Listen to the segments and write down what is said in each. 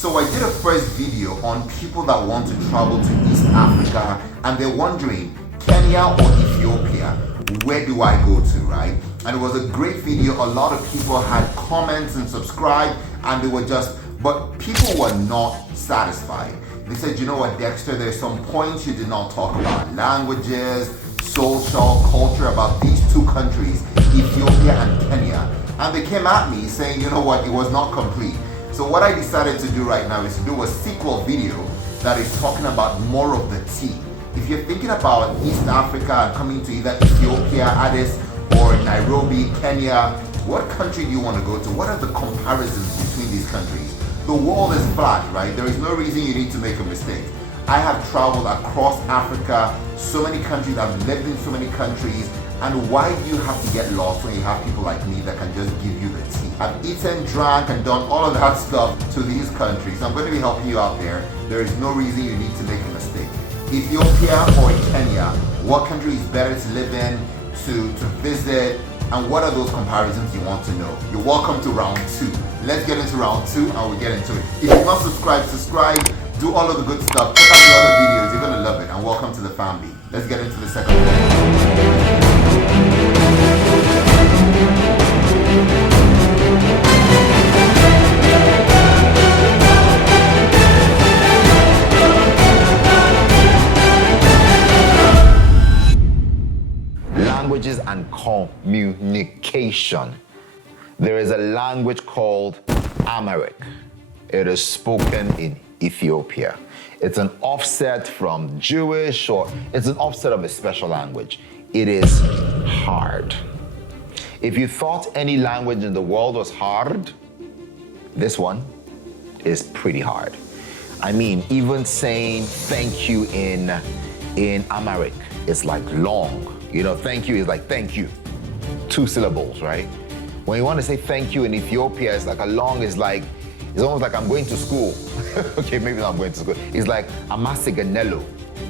So I did a first video on people that want to travel to East Africa and they're wondering, Kenya or Ethiopia, where do I go to, right? And it was a great video. A lot of people had comments and subscribed, and they were but people were not satisfied. They said, you know what, Dexter, there's some points you did not talk about. Languages, social, culture, about these two countries, Ethiopia and Kenya. And they came at me saying, you know what, it was not complete. So what I decided to do right now is to do a sequel video that is talking about more of the tea. If you're thinking about East Africa and coming to either Ethiopia, Addis, or Nairobi, Kenya, what country do you want to go to? What are the comparisons between these countries? The world is flat, right? There is no reason you need to make a mistake. I have traveled across Africa, so many countries, I've lived in so many countries, and why do you have to get lost when you have people like me that can just give you the tea? I've eaten, drank, and done all of that stuff to these countries. I'm going to be helping you out there. There is no reason you need to make a mistake. Ethiopia or Kenya, what country is better to live in, to visit, and what are those comparisons you want to know? You're welcome to round 2. Let's get into round 2 and we'll get into it. If you're not subscribed, subscribe, do all of the good stuff, check out the other videos, you're gonna love it, and welcome to the family. Let's get into the second one. Languages and communication. There is a language called Amharic. It is spoken in Ethiopia. It's an offset from Jewish, or it's an offset of a special language. It is hard. If you thought any language in the world was hard, this one is pretty hard. I mean, even saying thank you in Amharic is like long. You know, thank you is like thank you. 2 syllables, right? When you want to say thank you in Ethiopia, it's like it's almost like I'm going to school. Okay, maybe not going to school. It's like amasiganelo.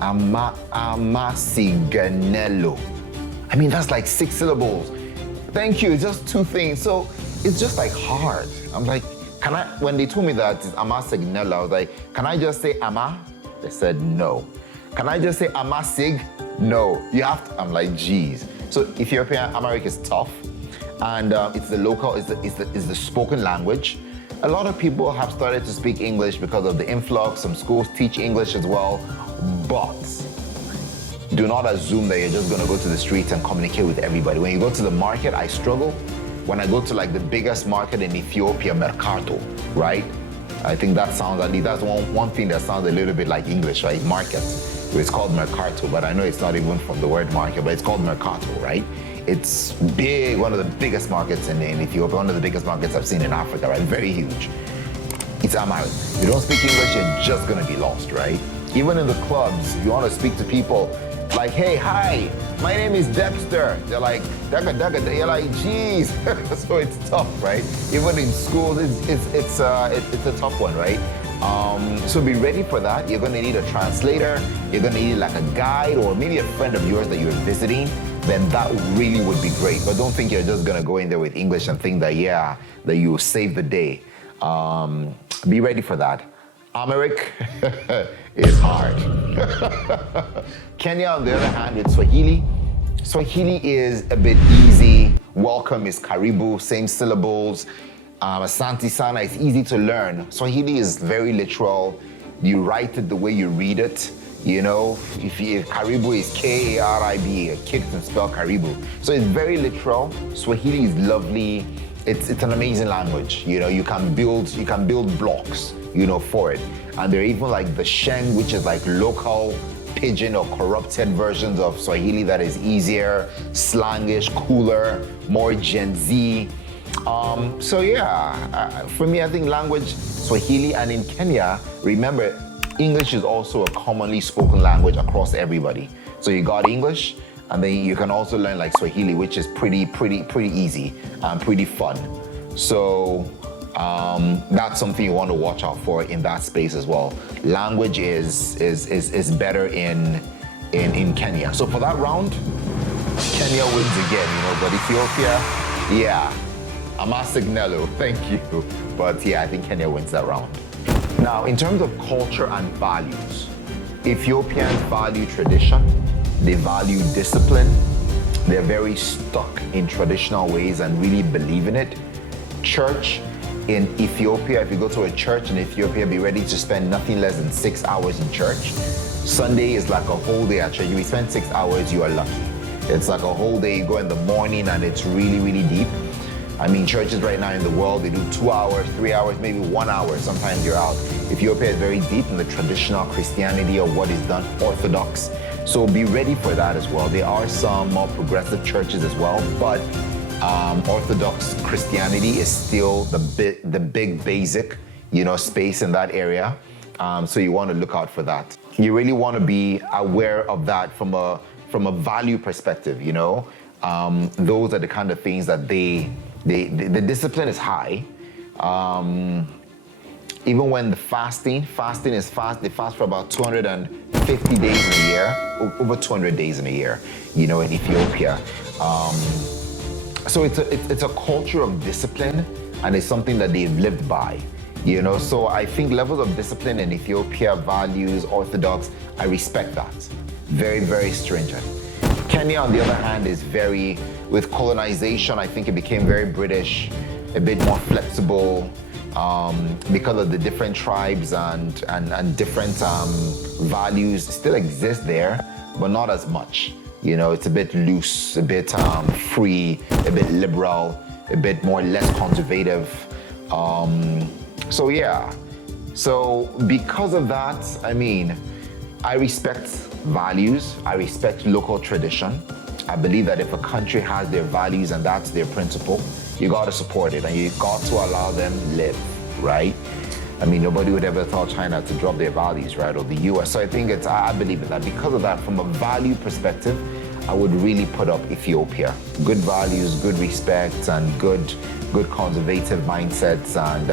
Amasiganelo. I mean, that's like 6 syllables. Thank you, it's just 2 things. So it's just like hard. I'm like, when they told me that it's amasiganelo, I was like, can I just say ama? They said no. Can I just say amasig? No, you have to. I'm like, geez. So Ethiopian Amharic is tough, and it's the local, it's the spoken language. A lot of people have started to speak English because of the influx. Some schools teach English as well, but do not assume that you're just going to go to the streets and communicate with everybody. When you go to the market, I struggle. When I go to like the biggest market in Ethiopia, Mercato, right? I think that sounds, at least that's one thing that sounds a little bit like English, right? Market. It's called Mercato, but I know it's not even from the word market, but it's called Mercato, right? It's big, one of the biggest markets in Ethiopia, one of the biggest markets I've seen in Africa, right? Very huge. It's Amharic. If you don't speak English, you're just gonna be lost, right? Even in the clubs, if you wanna speak to people, like, hey, hi, my name is Dexter. They're like, daga, daga, you're like, geez. So it's tough, right? Even in schools, it's a tough one, right? So be ready for that. You're gonna need a translator. You're gonna need like a guide or maybe a friend of yours that you're visiting. Then that really would be great. But don't think you're just gonna go in there with English and think that, yeah, that you will save the day. Be ready for that. Amharic is hard. Kenya, on the other hand, with Swahili. Swahili is a bit easy. Welcome is karibu, same syllables. Asante sana is easy to learn. Swahili is very literal. You write it the way you read it. You know, if karibu is K-A-R-I-B, a kid can spell karibu. So it's very literal. Swahili is lovely. It's an amazing language. You know, you can build blocks, you know, for it. And there are even like the Sheng, which is like local pidgin or corrupted versions of Swahili that is easier, slangish, cooler, more Gen Z. So yeah, for me, I think language, Swahili, and in Kenya, remember, English is also a commonly spoken language across everybody. So you got English, and then you can also learn like Swahili, which is pretty easy and pretty fun. So that's something you want to watch out for in that space as well. Language is better in Kenya. So for that round, Kenya wins again, you know, but Ethiopia, yeah. Amasignelo, thank you. But yeah, I think Kenya wins that round. Now, in terms of culture and values, Ethiopians value tradition, they value discipline, they're very stuck in traditional ways and really believe in it. Church in Ethiopia, if you go to a church in Ethiopia, be ready to spend nothing less than 6 hours in church. Sunday is like a whole day at church. If you spend 6 hours, you are lucky. It's like a whole day. You go in the morning and it's really, really deep. I mean, churches right now in the world, they do 2 hours, 3 hours, maybe 1 hour. Sometimes you're out. Ethiopia is very deep in the traditional Christianity of what is done Orthodox. So be ready for that as well. There are some more progressive churches as well, but Orthodox Christianity is still the big basic, space in that area. So you want to look out for that. You really want to be aware of that from a value perspective. Those are the kind of things that the discipline is high. Even when the fasting is fast, they fast for about 250 days in a year, over 200 days in a year, in Ethiopia. So it's a culture of discipline, and it's something that they've lived by, So I think levels of discipline in Ethiopia, values, Orthodox, I respect that. Very, very stringent. Kenya, on the other hand, is with colonization, I think it became very British, a bit more flexible, because of the different tribes and different values still exist there, but not as much. It's a bit loose, a bit free, a bit liberal, a bit more less conservative. So because of that, I respect values, I respect local tradition. I believe that if a country has their values and that's their principle, you got to support it and you got to allow them live, right? Nobody would ever tell China to drop their values, right? Or the US. So I think I believe in that. Because of that, from a value perspective, I would really put up Ethiopia. Good values, good respect, and good conservative mindsets. And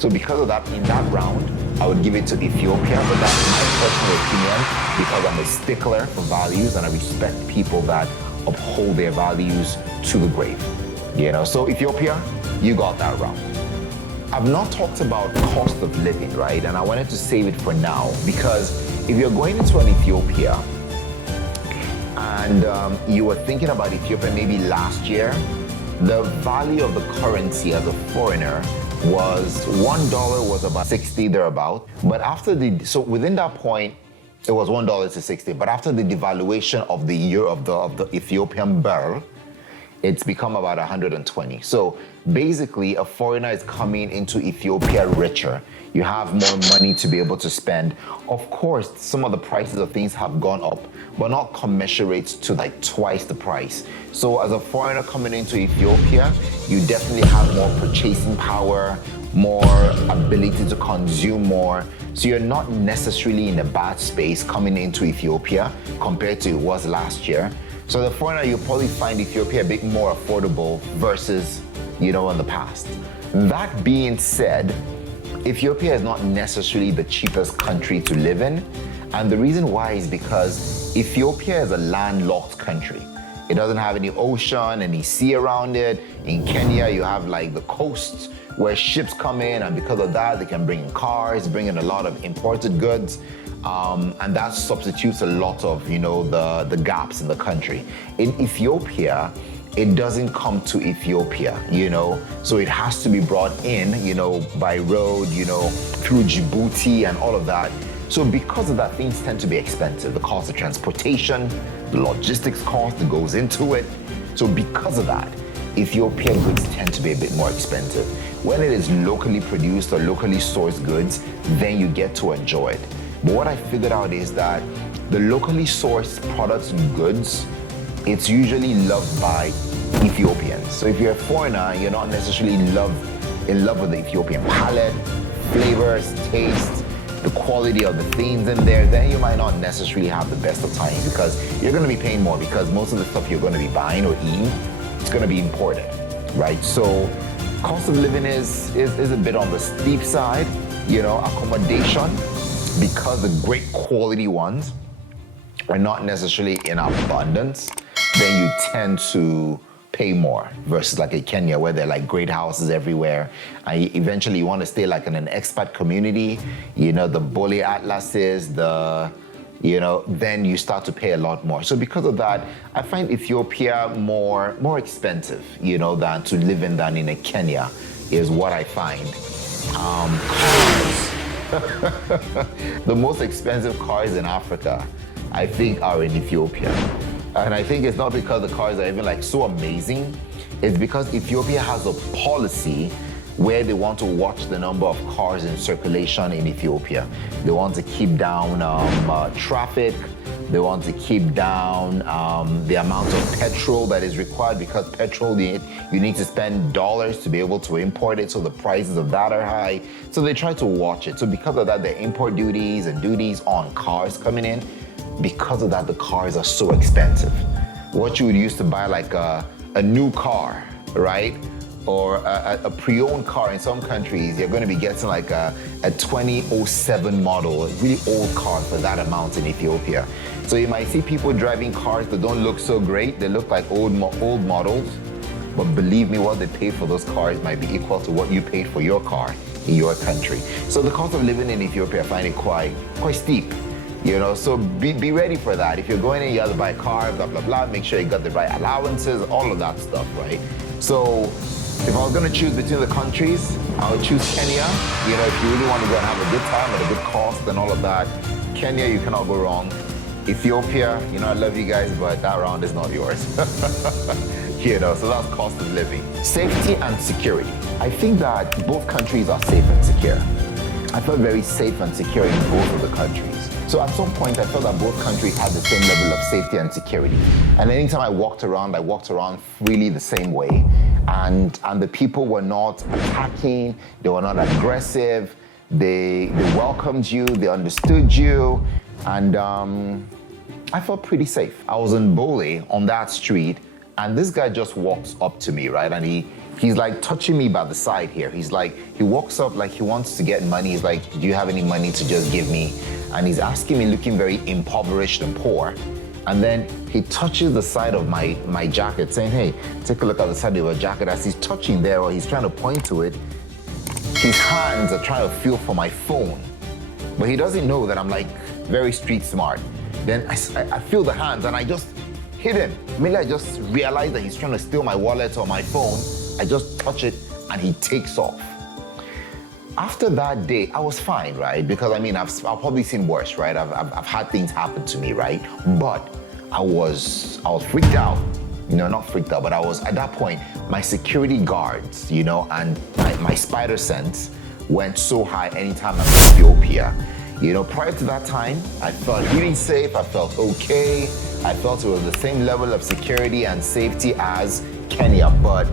so because of that, in that round, I would give it to Ethiopia. But that's my personal opinion because I'm a stickler for values and I respect people that uphold their values to the grave. So Ethiopia, you got that round. I've not talked about cost of living, right? And I wanted to save it for now because if you're going into an Ethiopia and you were thinking about Ethiopia maybe last year, the value of the currency as a foreigner was $1 was about 60 thereabout. But so within that point, it was $1 to 60. But after the devaluation of the year of the Ethiopian birr, it's become about 120. So basically, a foreigner is coming into Ethiopia richer. You have more money to be able to spend. Of course, some of the prices of things have gone up, but not commensurate to like twice the price. So as a foreigner coming into Ethiopia, you definitely have more purchasing power, more ability to consume more. So you're not necessarily in a bad space coming into Ethiopia compared to it was last year. So the foreigner, you'll probably find Ethiopia a bit more affordable versus, in the past. That being said, Ethiopia is not necessarily the cheapest country to live in. And the reason why is because Ethiopia is a landlocked country. It doesn't have any ocean, any sea around it. In Kenya, you have like the coast where ships come in, and because of that, they can bring in cars, bring in a lot of imported goods. And that substitutes a lot of, the gaps in the country. In Ethiopia, it doesn't come to Ethiopia, so it has to be brought in, by road, through Djibouti and all of that. So because of that, things tend to be expensive. The cost of transportation, the logistics cost that goes into it. So because of that, Ethiopian goods tend to be a bit more expensive. When it is locally produced or locally sourced goods, then you get to enjoy it. But what I figured out is that the locally sourced products and goods, it's usually loved by Ethiopians. So if you're a foreigner, you're not necessarily in love with the Ethiopian palate, flavors, taste, the quality of the things in there, then you might not necessarily have the best of times because you're going to be paying more because most of the stuff you're going to be buying or eating, it's going to be imported, right? So cost of living is a bit on the steep side, accommodation, because the great quality ones are not necessarily in abundance, then you tend to pay more versus like in Kenya where there are like great houses everywhere. And eventually you want to stay like in an expat community, you know, the bully atlases, then you start to pay a lot more. So because of that, I find Ethiopia more expensive, you know, than to live in than in a Kenya is what I find. Cars. The most expensive cars in Africa, I think, are in Ethiopia. And I think it's not because the cars are even like so amazing. It's because Ethiopia has a policy where they want to watch the number of cars in circulation in Ethiopia. They want to keep down traffic. They want to keep down the amount of petrol that is required, because petrol, you need to spend dollars to be able to import it, so the prices of that are high. So they try to watch it. So because of that, the import duties and duties on cars coming in, because of that, the cars are so expensive. What you would use to buy like a new car, right? Or a pre-owned car in some countries, you're going to be getting like a 2007 model, a really old car for that amount in Ethiopia. So you might see people driving cars that don't look so great. They look like old models. But believe me, what they pay for those cars might be equal to what you paid for your car in your country. So the cost of living in Ethiopia, I find it quite steep. You know, so be ready for that. If you're going in, you have to buy a car, blah, blah, blah. Make sure you got the right allowances, all of that stuff, right? So if I was going to choose between the countries, I would choose Kenya. You know, if you really want to go and have a good time at a good cost and all of that, Kenya, you cannot go wrong. Ethiopia, you know, I love you guys, but that round is not yours. You know, so that's cost of living. Safety and security. I think that both countries are safe and secure. I felt very safe and secure in both of the countries. So at some point, I felt that both countries had the same level of safety and security. And anytime I walked around freely the same way. And the people were not attacking, they were not aggressive, they welcomed you, they understood you, and I felt pretty safe. I was in Bole on that street, and this guy just walks up to me, right? And he's like touching me by the side here. He walks up like he wants to get money. He's like, do you have any money to just give me? And he's asking me, looking very impoverished and poor. And then he touches the side of my jacket, saying, hey, take a look at the side of your jacket. As he's touching there, or he's trying to point to it, his hands are trying to feel for my phone. But he doesn't know that I'm like very street smart. Then I feel the hands and I just hit him. Maybe I just realized that he's trying to steal my wallet or my phone. I just touch it and he takes off. After that day, I was fine, right? Because I mean, I've probably seen worse, right? I've had things happen to me, right? But I was freaked out. You know, not freaked out, but I was, at that point, my security guards, you know, and my spider sense went so high anytime I'm in Ethiopia. You know, prior to that time, I felt really safe, I felt okay. I felt it was the same level of security and safety as Kenya, but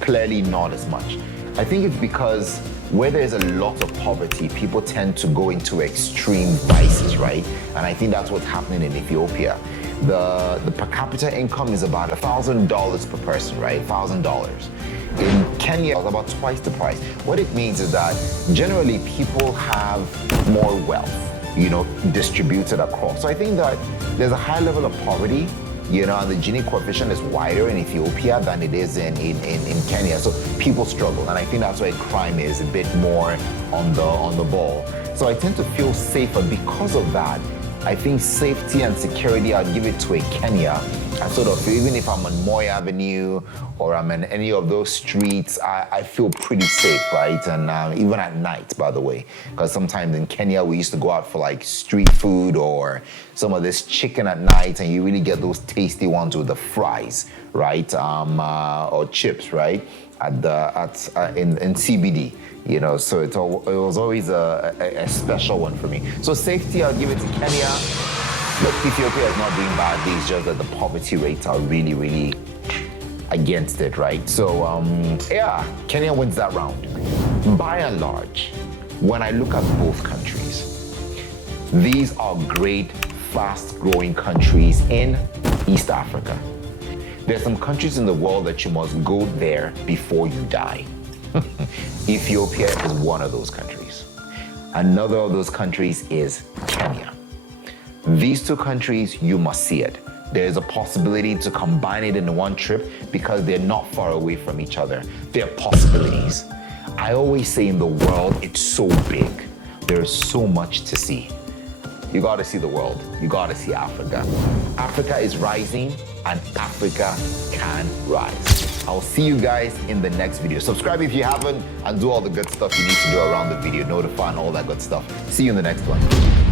clearly not as much. I think it's because where there's a lot of poverty, people tend to go into extreme vices, right? And I think that's what's happening in Ethiopia. The per capita income is about $1,000 per person, right? $1,000. In Kenya, it's about twice the price. What it means is that generally people have more wealth, you know, distributed across. So I think that there's a high level of poverty, you know, and the Gini coefficient is wider in Ethiopia than it is in Kenya. So people struggle, and I think that's why crime is a bit more on the ball. So I tend to feel safer because of that. I think safety and security, I'd give it to a Kenya. I sort of, even if I'm on Moy Avenue or I'm in any of those streets, I feel pretty safe, right? And even at night, by the way, because sometimes in Kenya, we used to go out for like street food or some of this chicken at night, and you really get those tasty ones with the fries, right? Or chips, right? In CBD. You know, so it was always a special one for me. So safety, I'll give it to Kenya. Look, Ethiopia is not doing badly. It's just that the poverty rates are really, really against it, right? So, yeah, Kenya wins that round. By and large, when I look at both countries, these are great, fast-growing countries in East Africa. There are some countries in the world that you must go there before you die. Ethiopia is one of those countries. Another of those countries is Kenya. These two countries, you must see it. There's a possibility to combine it in one trip because they're not far away from each other. There are possibilities. I always say in the world, it's so big. There's so much to see. You gotta see the world. You gotta see Africa. Africa is rising and Africa can rise. I'll see you guys in the next video. Subscribe if you haven't and do all the good stuff you need to do around the video. Notify and all that good stuff. See you in the next one.